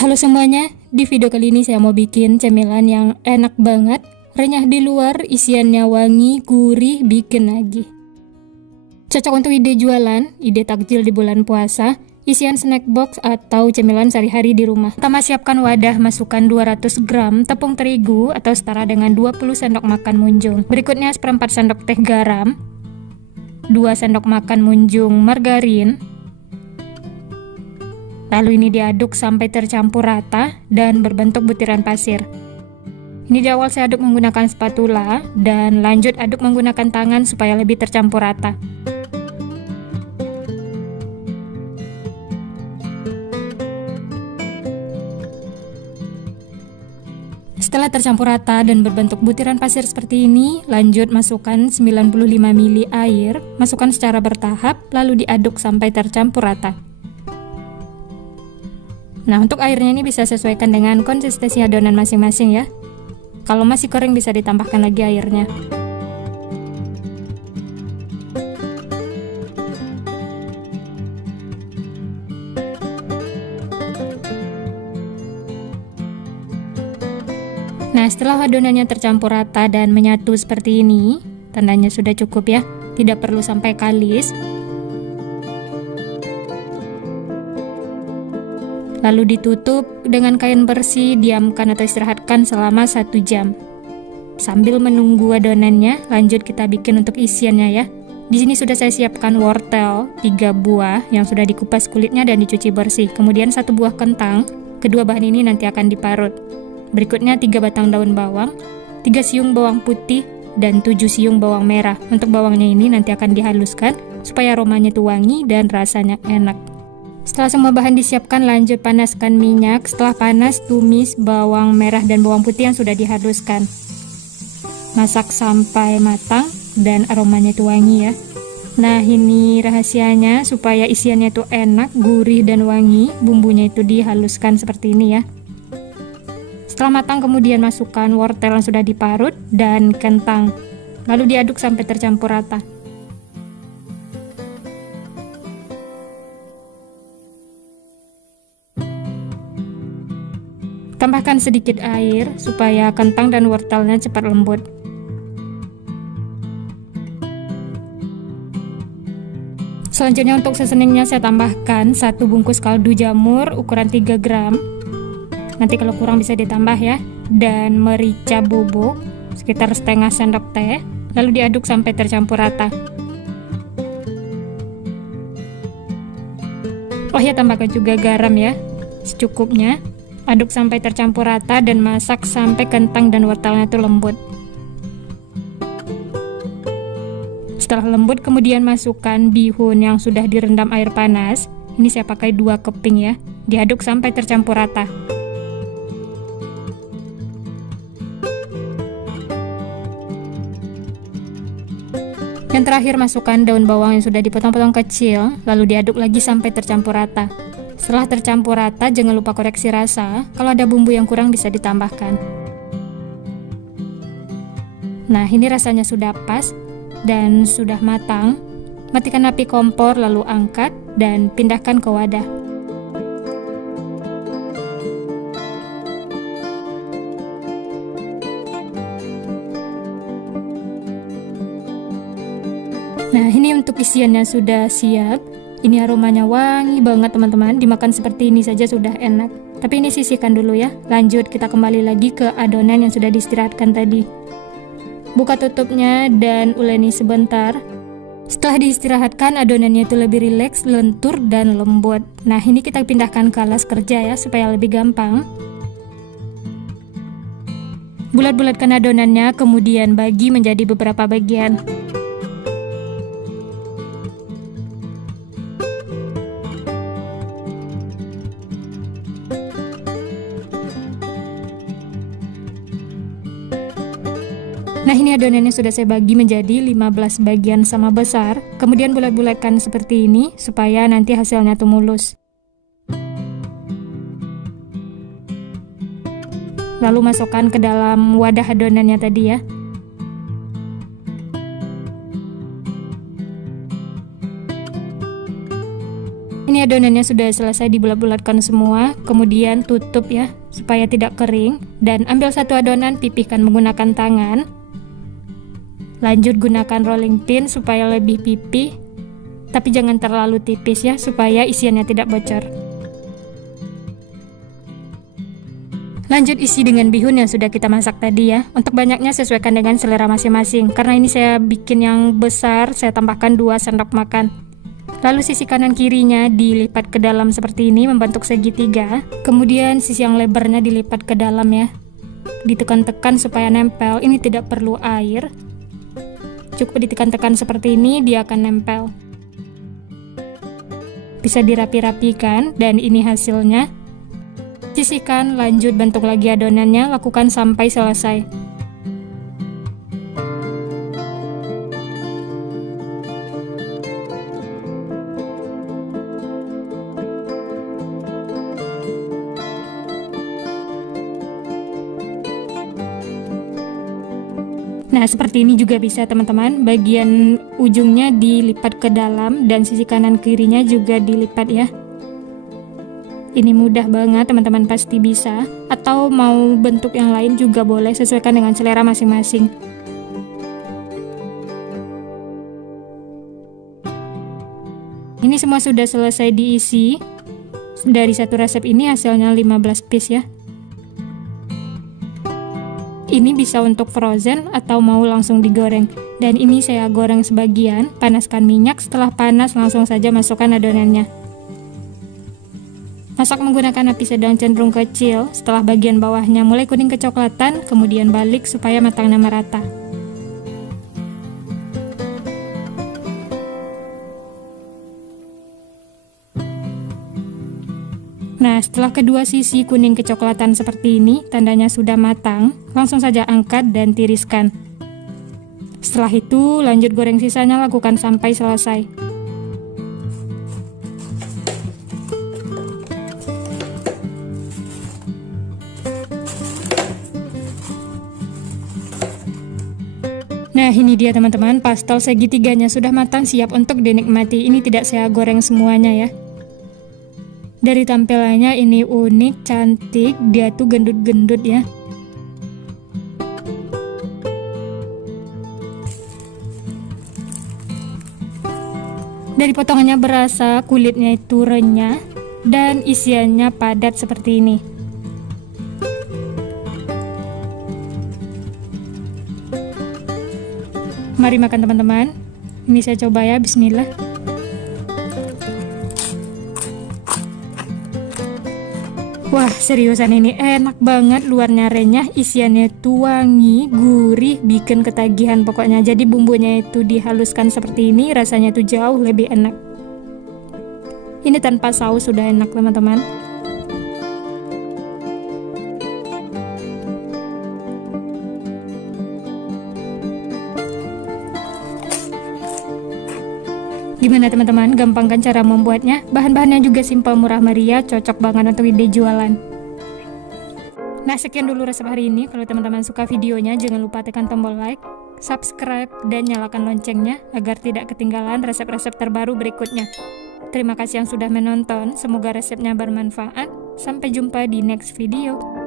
Halo semuanya, di video kali ini saya mau bikin cemilan yang enak banget, renyah di luar, isiannya wangi, gurih, bikin lagi. Cocok untuk ide jualan, ide takjil di bulan puasa, isian snack box atau cemilan sehari-hari di rumah. Pertama, siapkan wadah, masukkan 200 gram tepung terigu atau setara dengan 20 sendok makan munjung. Berikutnya seperempat sendok teh garam, 2 sendok makan munjung margarin. Lalu ini diaduk sampai tercampur rata dan berbentuk butiran pasir. Ini di awal saya aduk menggunakan spatula dan lanjut aduk menggunakan tangan supaya lebih tercampur rata. Setelah tercampur rata dan berbentuk butiran pasir seperti ini, lanjut masukkan 95 ml air, masukkan secara bertahap, lalu diaduk sampai tercampur rata. Nah, untuk airnya ini bisa sesuaikan dengan konsistensi adonan masing-masing ya. Kalau masih kering bisa ditambahkan lagi airnya. Nah, setelah adonannya tercampur rata dan menyatu seperti ini, tandanya sudah cukup ya, tidak perlu sampai kalis. Lalu ditutup dengan kain bersih, diamkan atau istirahatkan selama 1 jam. Sambil menunggu adonannya, lanjut kita bikin untuk isiannya ya. Di sini sudah saya siapkan wortel 3 buah yang sudah dikupas kulitnya dan dicuci bersih. Kemudian 1 buah kentang, kedua bahan ini nanti akan diparut. Berikutnya 3 batang daun bawang, 3 siung bawang putih, dan 7 siung bawang merah. Untuk bawangnya ini nanti akan dihaluskan supaya aromanya tuh wangi dan rasanya enak. Setelah semua bahan disiapkan, lanjut panaskan minyak. Setelah panas, tumis bawang merah dan bawang putih yang sudah dihaluskan. Masak sampai matang dan aromanya itu wangi ya. Nah, ini rahasianya supaya isiannya itu enak, gurih dan wangi. Bumbunya itu dihaluskan seperti ini ya. Setelah matang, kemudian masukkan wortel yang sudah diparut dan kentang. Lalu diaduk sampai tercampur rata. Tambahkan sedikit air supaya kentang dan wortelnya cepat lembut. Selanjutnya untuk seasoningnya saya tambahkan 1 bungkus kaldu jamur ukuran 3 gram. Nanti kalau kurang bisa ditambah ya. Dan merica bubuk sekitar setengah sendok teh. Lalu diaduk sampai tercampur rata. Oh ya, tambahkan juga garam ya, secukupnya. Aduk sampai tercampur rata dan masak sampai kentang dan wortelnya itu lembut. Setelah lembut, kemudian masukkan bihun yang sudah direndam air panas. Ini saya pakai 2 keping ya. Diaduk sampai tercampur rata. Yang terakhir, masukkan daun bawang yang sudah dipotong-potong kecil, lalu diaduk lagi sampai tercampur rata. Setelah tercampur rata, jangan lupa koreksi rasa. Kalau ada bumbu yang kurang bisa ditambahkan. Nah, ini rasanya sudah pas dan sudah matang. Matikan api kompor, lalu angkat dan pindahkan ke wadah. Nah, ini untuk isiannya sudah siap. Ini aromanya wangi banget teman-teman, dimakan seperti ini saja sudah enak. Tapi ini sisihkan dulu ya. Lanjut kita kembali lagi ke adonan yang sudah diistirahatkan tadi. Buka tutupnya dan uleni sebentar. Setelah diistirahatkan, adonannya itu lebih rileks, lentur dan lembut. Nah, ini kita pindahkan ke alas kerja ya supaya lebih gampang. Bulat-bulatkan adonannya, kemudian bagi menjadi beberapa bagian. Nah, ini adonannya sudah saya bagi menjadi 15 bagian sama besar. Kemudian bulat-bulatkan seperti ini supaya nanti hasilnya tuh mulus. Lalu masukkan ke dalam wadah adonannya tadi ya. Ini adonannya sudah selesai dibulat-bulatkan semua, kemudian tutup ya supaya tidak kering, dan ambil satu adonan, pipihkan menggunakan tangan. Lanjut gunakan rolling pin supaya lebih pipih, tapi jangan terlalu tipis ya supaya isiannya tidak bocor. Lanjut isi dengan bihun yang sudah kita masak tadi ya. Untuk banyaknya sesuaikan dengan selera masing-masing. Karena ini saya bikin yang besar, saya tambahkan 2 sendok makan. Lalu sisi kanan kirinya dilipat ke dalam seperti ini membentuk segitiga. Kemudian sisi yang lebarnya dilipat ke dalam ya. Ditekan-tekan supaya nempel. Ini tidak perlu air. Cukup ditekan-tekan seperti ini, dia akan nempel. Bisa dirapi-rapikan, dan ini hasilnya. Sisihkan, lanjut bentuk lagi adonannya, lakukan sampai selesai. Nah, seperti ini juga bisa teman-teman, bagian ujungnya dilipat ke dalam dan sisi kanan kirinya juga dilipat ya. Ini mudah banget, teman-teman pasti bisa, atau mau bentuk yang lain juga boleh, sesuaikan dengan selera masing-masing. Ini semua sudah selesai diisi. Dari satu resep ini hasilnya 15 piece ya. Ini bisa untuk frozen atau mau langsung digoreng. Dan ini saya goreng sebagian, panaskan minyak, setelah panas langsung saja masukkan adonannya. Masak menggunakan api sedang cenderung kecil, setelah bagian bawahnya mulai kuning kecoklatan, kemudian balik supaya matangnya merata. Nah, setelah kedua sisi kuning kecoklatan seperti ini, tandanya sudah matang, langsung saja angkat dan tiriskan. Setelah itu, lanjut goreng sisanya, lakukan sampai selesai. Nah, ini dia teman-teman, pastel segitiganya sudah matang, siap untuk dinikmati. Ini tidak saya goreng semuanya ya. Dari tampilannya ini unik, cantik, dia tuh gendut-gendut ya. Dari potongannya berasa, kulitnya itu renyah, dan isiannya padat seperti ini. Mari makan teman-teman. Ini saya coba ya, bismillah. Wah, seriusan ini enak banget, luarnya renyah, isiannya itu wangi, gurih, bikin ketagihan pokoknya. Jadi bumbunya itu dihaluskan seperti ini, rasanya itu jauh lebih enak. Ini tanpa saus sudah enak teman-teman. Gimana teman-teman, gampang kan cara membuatnya? Bahan-bahannya juga simpel, murah meriah, cocok banget untuk ide jualan. Nah, sekian dulu resep hari ini. Kalau teman-teman suka videonya, jangan lupa tekan tombol like, subscribe, dan nyalakan loncengnya agar tidak ketinggalan resep-resep terbaru berikutnya. Terima kasih yang sudah menonton, semoga resepnya bermanfaat. Sampai jumpa di next video.